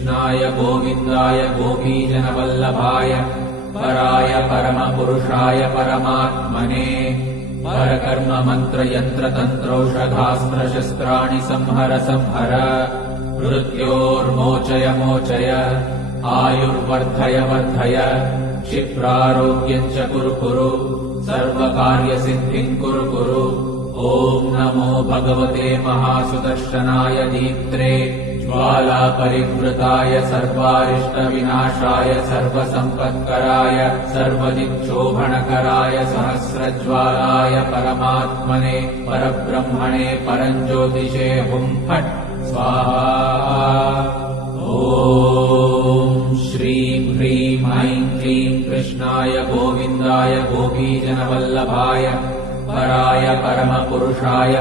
कृष्णाय गोविन्दाय गोपीजनवल्लभाय पराय परमपुरुषाय परमात्मने परकर्म मन्त्र यन्त्र तन्त्रौषधास्त्रशस्त्राणि संहर संहर मृत्योर्मोचय मोचय आयुर्वर्धय वर्धय क्षिप्रारोग्यं च कुरु कुरु सर्वकार्यसिद्धिं कुरु कुरु ॐ नमो भगवते महासुदर्शनाय दीप्त्रे ज्वालापरिवृताय सर्वारिष्टविनाशाय सर्वसम्पत्कराय सर्वदिक्शोभनकराय सहस्रज्वालाय परमात्मने परब्रह्मणे परञ्ज्योतिषे हुं फट् स्वाहा। ॐ श्रीं ह्रीं ऐं क्लीं कृष्णाय गोविन्दाय गोपीजनवल्लभाय पराय परमपुरुषाय